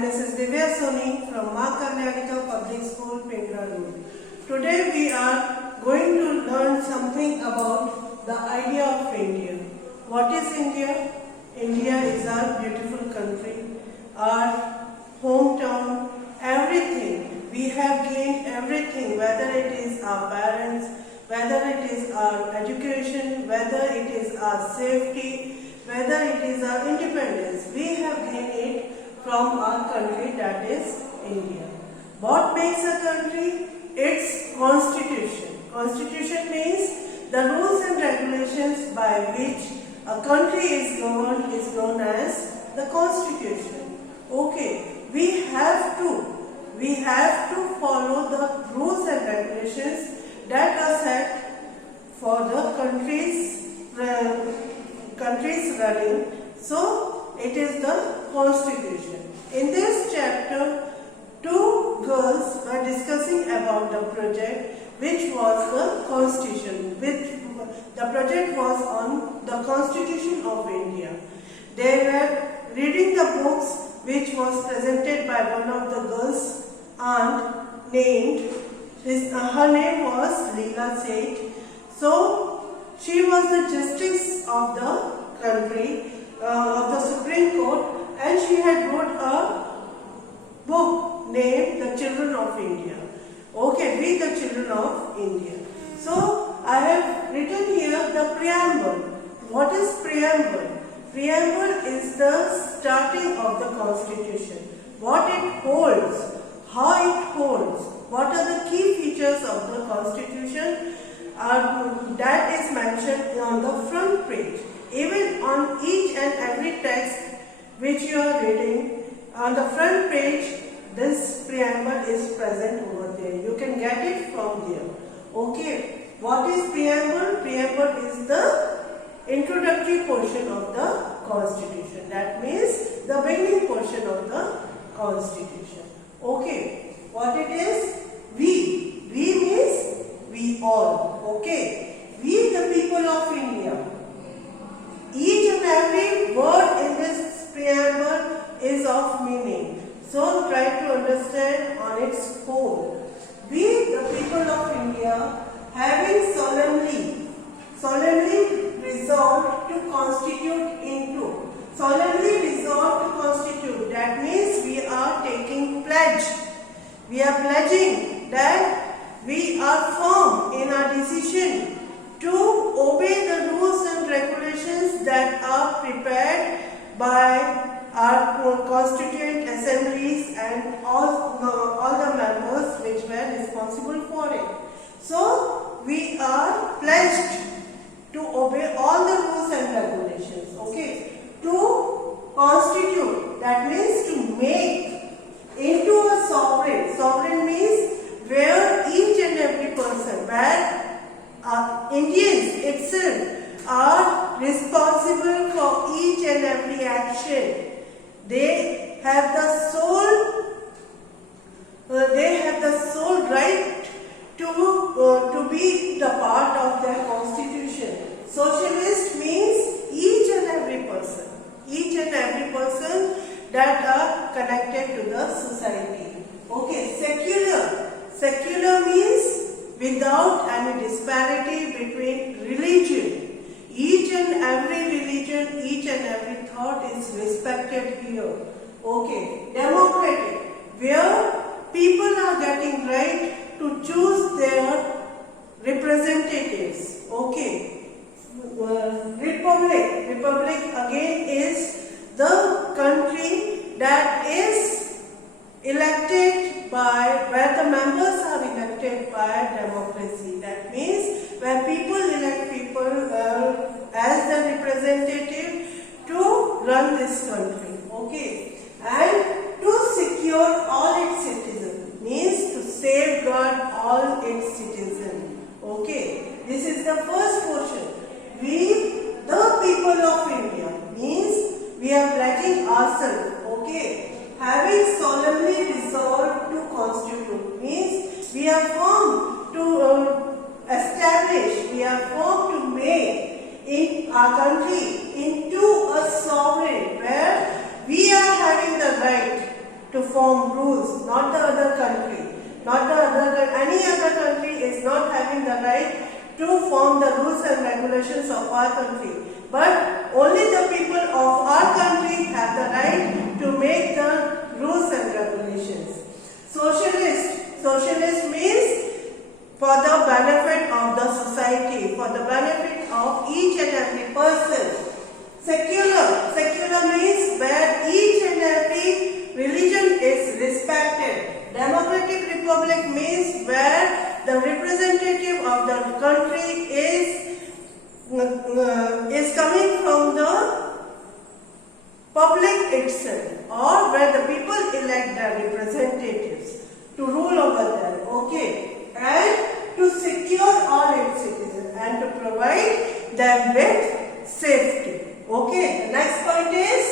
am Mrs. Divya Soni from Ma Kalyanika Public School, Pindra Road. Today we are going to learn something about the idea of India. What is India? India is our beautiful country, our hometown, everything. We have gained everything, whether it is our parents, whether it is our education, whether it is our safety, whether it is our independence. We have gained it from our country, that is India. What makes a country? Its constitution. Constitution means the rules and regulations by which a country is governed is known as the constitution. Okay, we have to follow the rules and regulations that are set for the countries running. So it is the constitution. In this chapter, two girls were discussing about the project, which was the constitution. The project was on the Constitution of India. They were reading the books which was presented by one of the girls' aunt named, her name was Leela Seth. So she was the justice of the country, of the Supreme Court, and she had wrote a book named The Children of India. Okay, We the Children of India. So I have written here the preamble. What is preamble? Preamble is the starting of the constitution. What it holds, how it holds, what are the key features of the constitution, that is mentioned on the front page. Even on each and every text which you are reading, on the front page, this preamble is present over there. You can get it from there. Okay, what is preamble? Preamble is the introductory portion of the constitution. That means the beginning portion of the constitution. Okay, what it is? We. We means we all. Okay, we the people of India. Each and every word in this preamble is of meaning. So try to understand on its whole. We, the people of India, having solemnly resolved to constitute, that means we are taking pledge. We are pledging that we are firm in our decision to obey the rules and regulations that are prepared by our constituent assemblies and all the members which were responsible for it. So we are pledged to obey all the rules and regulations. Okay, to constitute, that means to make into a sovereign. Sovereign means where each and every person, where Indians itself are responsible for each and every action. They have the sole right to be the part of their constitution. Socialist means each and every person that are connected to the society. Okay, secular means without any disparity between religion. Each and every religion, each and every thought is respected here. Okay, democratic, where people are getting right to choose their representatives. Okay, republic again is the country that is elected by, where the members are elected by democracy. That means where people elect people as the representative to run this country. Okay, and to secure all its citizens means to safeguard all its citizens. Okay, this is the first portion. We, the people of India, means we are pledging ourselves. Okay, having solemnly resolved to constitute means we are firm to establish, we are firm to make in our country into a sovereign where we are having the right to form rules, not the other country. Any other country is not having the right to form the rules and regulations of our country. But only the people of our country have the right to make the rules and regulations. Socialist means for the benefit of the society, for the benefit of each and every person. Secular means where each and every religion is respected. Democratic republic means where the representative of the country is coming from the public itself, or where the people elect their representatives to rule over them, okay, and to secure all its citizens and to provide them with safety. Okay, the next point is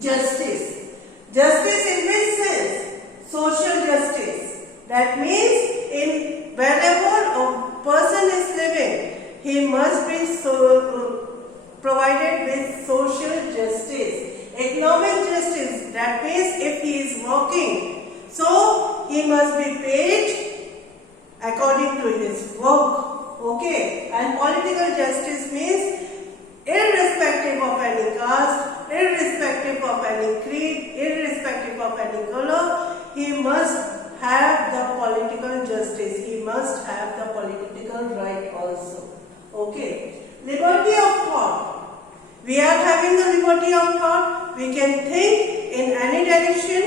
justice. Justice in which sense? Social justice. That means in wherever a person is living, he must be provided with social justice. Economic justice, that means if he is working, so he must be paid according to his work. Okay, and political justice means irrespective of any caste, irrespective of any creed, irrespective of any color, he must have the political justice. He must have the political right also. Okay. Liberty of thought. We are having the liberty of thought. We can think in any direction.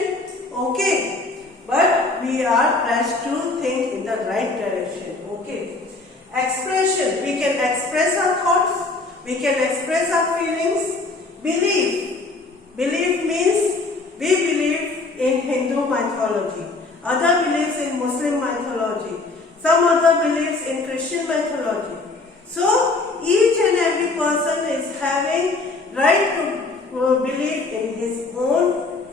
Okay. But we are pressed to think in the right direction. Okay. Expression. We can express our thoughts. We can express our feelings. Belief. Belief means we believe in Hindu mythology. Other believes in Muslim mythology. Some other believes in Christian mythology. So each and every person is having right to believe in his own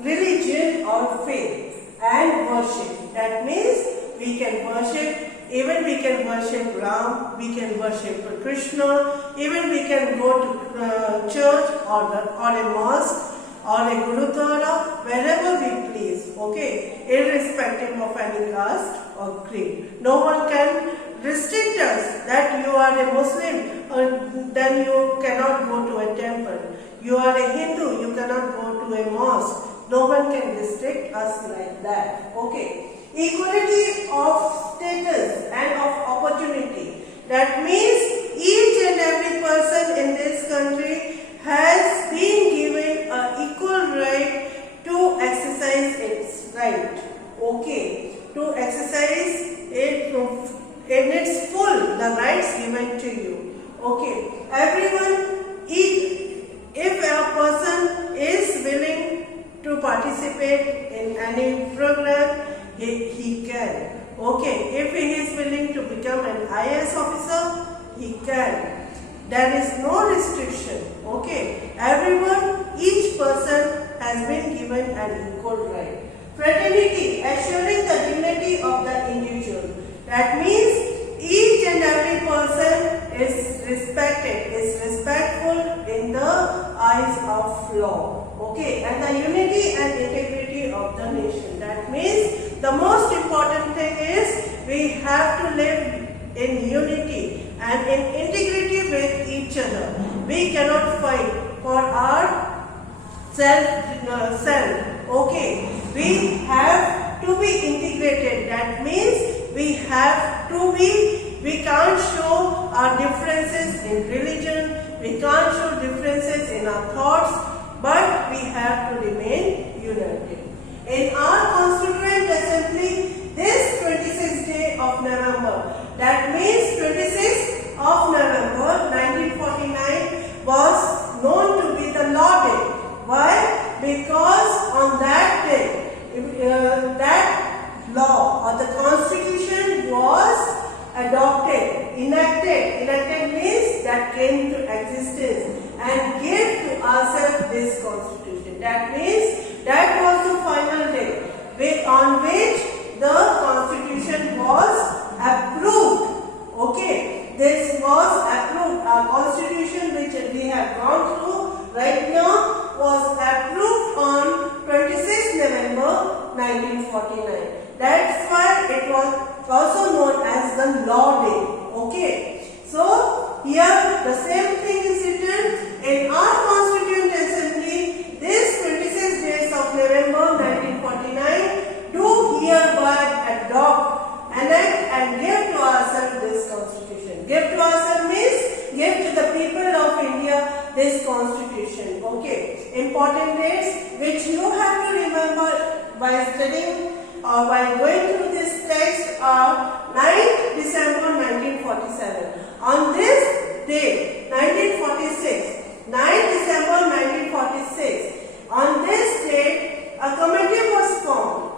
religion or faith and worship. That means we can worship. Even we can worship Ram, we can worship Krishna, even we can go to church or a mosque or a gurudwara, wherever we please, okay, irrespective of any caste or creed. No one can restrict us that you are a Muslim, then you cannot go to a temple. You are a Hindu, you cannot go to a mosque. No one can restrict us like that, okay. Equality of status and of opportunity. That means each and every person in this country has been given an equal right to exercise its right. Okay. To exercise it in its full, the rights given to you. Okay. Everyone, if a person is willing to participate in any program, he can. Okay, if he is willing to become an IAS officer, he can. There is no restriction. Okay, everyone, each person has been given an equal right. Fraternity, assuring the dignity of the individual. That means each and every person is respected, is respectful in the eyes of law. Okay, and the unity and integrity of the nation. That means the most important thing is we have to live in unity and in integrity with each other. We cannot fight for our self. Okay, we have to be integrated. That means we can't show our differences in religion, we can't show differences in our thoughts, but we have to remain united. In our Constituent Assembly, this 26th day of November, that means 26th of November 1949 was known to be the Law Day. Why? Because on that day, that law or the Constitution was adopted, enacted. Enacted means that came to existence and gave to ourselves this Constitution. That means that was the final day on which the Constitution was approved. Okay, this was approved. Our Constitution which we have gone through right now was approved on 1949. That's why it was also known as the Law Day. Okay. So here the same thing is written in our Constituent Assembly. This 26th days of November 1949 do hereby adopt, enact and give to ourselves this Constitution. Give to ourselves means give to the people of India this Constitution. Okay. Important dates which you have to remember while studying or while going through this text are 9th December 1947. On this day, 1946, 9th December 1946, on this date, a committee was formed.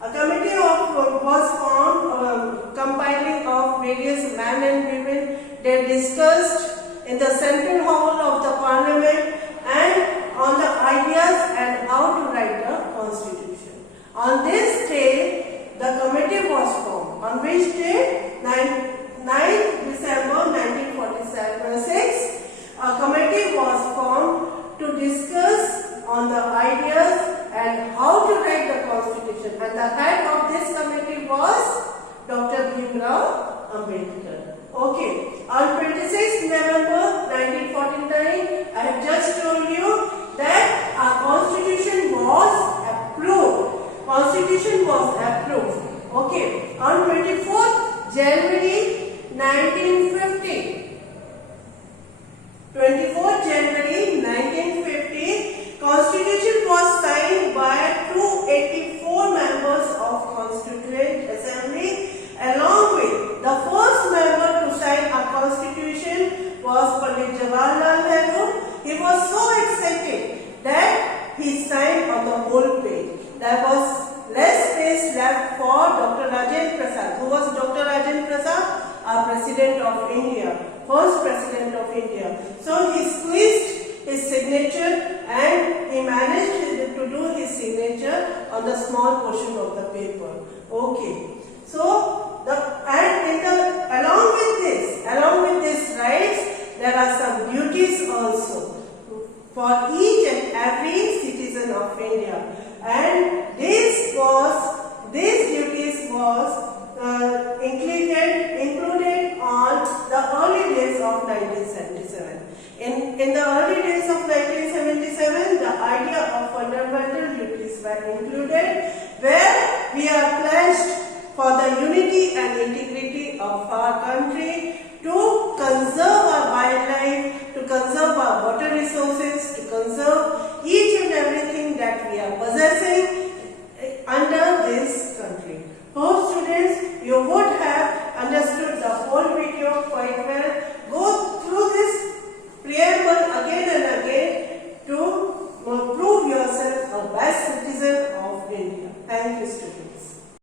A committee was formed compiling of various men and women. They discussed in the central hall of the parliament and on the ideas and how to write the constitution. On this day, the committee was formed. On which day? 9th December 1946, a committee was formed to discuss on the ideas and how to write the constitution. And the head of this committee was Dr. Bhimrao Ambedkar. Okay. On 26th November 1949, I have just told you that our constitution was approved. Constitution was approved. Okay. On 24th January 1950. 24th January 1950, Constitution was signed by 284 members of Constituent Assembly. Along with the first member to sign a Constitution was Pandit Jawaharlal Nehru. He was so excited that he signed on the whole page. There was less space left for Dr. Rajendra Prasad. Who was Dr. Rajendra Prasad? Our President of India, first President of India. So he squeezed his signature and he managed to do his signature on the small portion of the paper. Okay. So along with this rights, there are some duties also for each and every citizen of India. And these duties was included on the early days of 1977. In the early days of 1977, the idea of fundamental duties were included, where we are pledged for the unity and integrity of our country, to conserve our wildlife, to conserve our water resources, to conserve each and everything that we are possessing